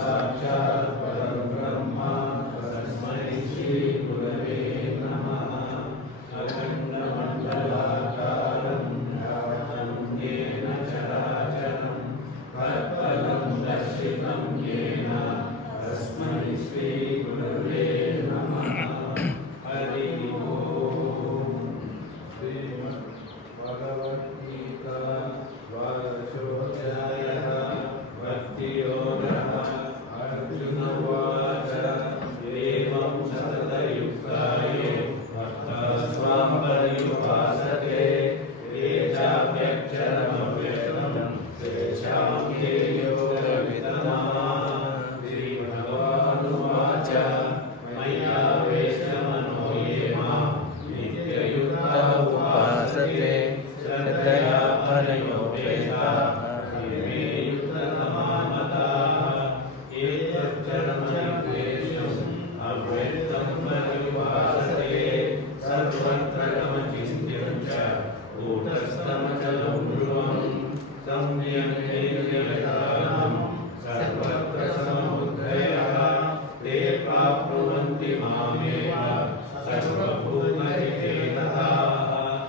साक्षात् परं ब्रह्म तस्मै श्री गुरवे नमः। अखण्डमण्डलाकारं व्याप्तं येन चराचरं तत्पदं दर्शितं येन तस्मै श्री गुरवे नमः। हरि ओम। श्रीमद्भगवद्गीता द्वादशोऽध्यायः भक्तियोगः। अर्जुन उवाच एवं सततयुक्ताये भक्तास्त्वां पर्युपासते ये चाप्यक्षरमव्यक्तं तेषां के योगविदः। श्रीभगवानुवाच मय्यावेशमनो ये मां नित्ययुक्ता उपासते श्रद्धया परयोपेताः ये मे युक्ततमा मताः। एतच्चरमनिर्देशम् अव्यक्तं पर्युपासते सर्वत्र गमचिन्त्यं च कूटस्थमचलं ध्रुवं सम्यक् निर्यताम् सर्वत्र समुद्धयः ते प्राप्नुवन्ति मामेव सर्वभूतहिते रताः।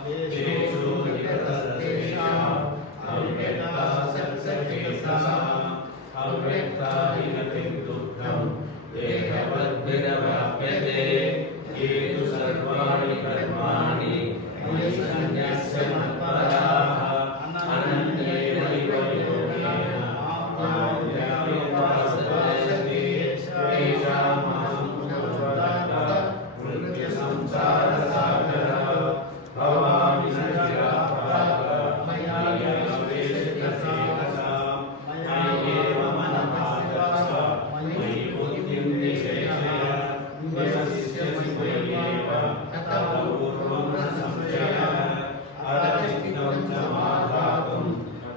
येषु निरतस्तेषाम् अव्यक्तासक्तचेतसाम् अव्यक्ता हि गतिं दुःखं देहवद्भिरवाप्यते। ये तु सर्वाणि कर्माणि मयि सन्न्यस्य मत्पराः अनन्येनैव योगेन मां उपासते तेषामहं मुक्तः मृत्युसंसारसागरः भवामि न चिरात् मय्यावेशितचेतसां मय्येव मनः गच्छ मयि बुद्धिं निवेशय निवसिष्यसि मय्येव ततः पूर्वं न संशयः। अचित्तं समाधातुं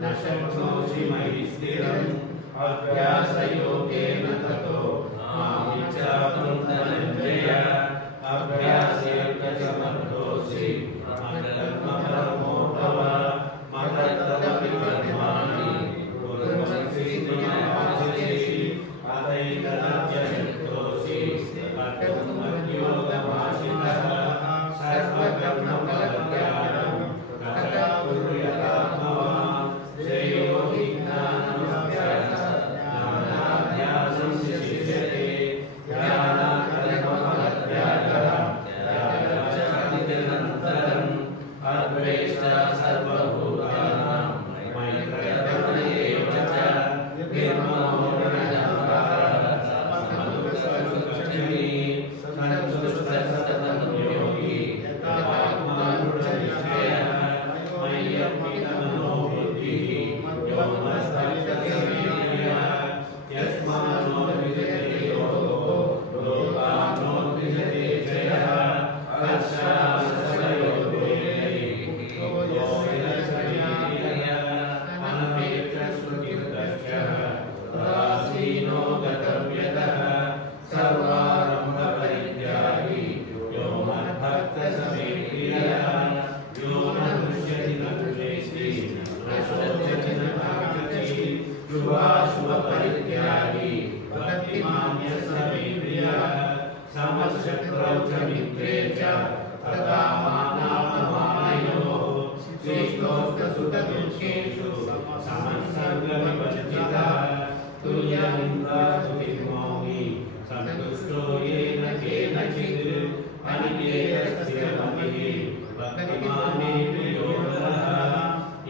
न शक्नोषि मयि स्थिरम् अभ्यासयोगेन ततो मामिच्छाप्तुं धनञ्जय। अभ्यासेन समर्थोऽसि मत्कर्मपरमो भव मत्तदपि कर्माणि कुर्वन् सिद्धिमावाप्स्यसि अतैतदभ्यसिद्धोऽसि कर्तुं मद्योगमाश्रितः। सर्वकर्मफलत्यागं तथा कुरु यथात्मवान् श्रेयो हि ज्ञानमभ्यासः ज्ञानाभ्यासं शिष्यते। ज्ञानात् कर्मफलत्यागः त्यागश्चातिनिरन्तरम् अद्वेष्टा सर्वभूतानां मैत्रः एव च निर्ममो निरहङ्कारः समदुःखसुखक्षमी सन्तुष्टः सततं योगी यथात्मानुनिश्चयः। मय्यर्पितमनो बुद्धिः यो मद्भक्तः यस्मान्नो विजयते योगो लोकान्नो विजयते जयः। उदासीनो गतव्यतः सर्वारम्भपरित्यागी यो मद्भक्तः स मे प्रियः। यो न दृश्यति न द्वेष्टि न शोचति न काङ्क्षति शुभाशुभपरित्यागी भक्तिमान् यः स मे प्रियः। समशत्रौ च मित्रे च तथा मानापमानयोः शीतोष्णसुखदुःखेषु समसङ्गविवर्जितः। तुल्यनिन्दास्तुतिर्मौनी सन्तुष्टो येन केनचित् अनिकेतस्थिरमतिः भक्तिमान् मे प्रियो नरः।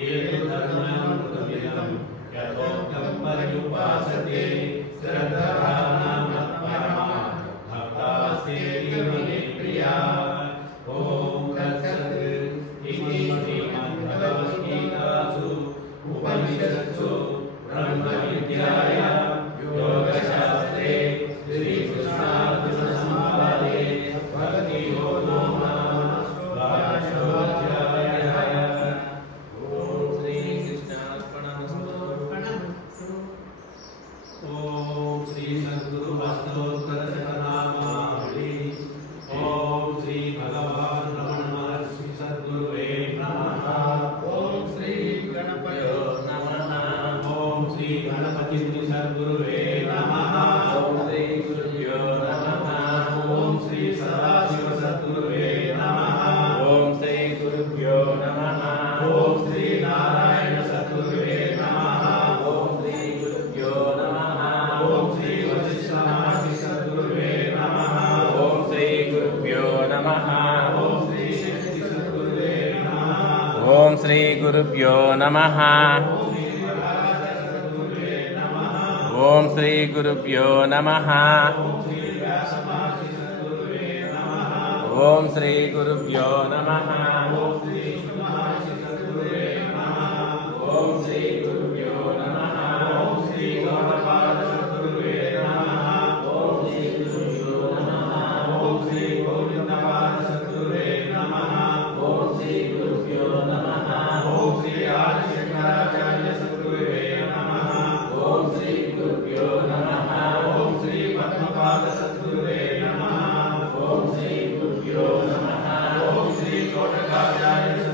ये तु धर्ममृतमिदं यथोक्तं पर्युपासते श्रद्धावान् मत्परमा भक्तास्तेऽतीव मे प्रियाः। ॐ तत्सत् इति श्रीमद्भगवद्गीतासु उपनिषत्सु ब्रह्मविद्यायां योगशास्त्रे श्रीकृष्णार्जुनसंवादे भक्तियोगो नाम द्वादशोऽध्यायः। ॐ श्रीकृष्णार्पणमस्तु। ॐ श्री सद्गुरुहस्तोत्तरशतनामावली। ॐ श्री भगवान् रमण महर्षि सद्गुरुवे नमः। ॐ श्री गणपयो नमः। ॐ श्री गणपति सद्गुरुवे नमः। गुरुभ्यो नमः। ओम श्री गुरुभ्यो नमः। ओम श्री गुरुभ्यो नमः। ओम श्री गुरुभ्यो नमः। ओम श्री गौड़पाद सद्गुरुवे नमः। ओम श्री गुरुभ्यो नमः। ओम श्री गोविंदपाद सद्गुरुवे नमः। ओम श्री गुरुभ्यो नमः। ओम श्री आदिशंकराचार्य सद्गुरुवे नमः। ओम श्री गुरुभ्यो नमः। ओम श्री पद्मपाद सद्गुरुवे नमः। ओम श्री गुरुभ्यो नमः। ओम श्री कोटकाचार्य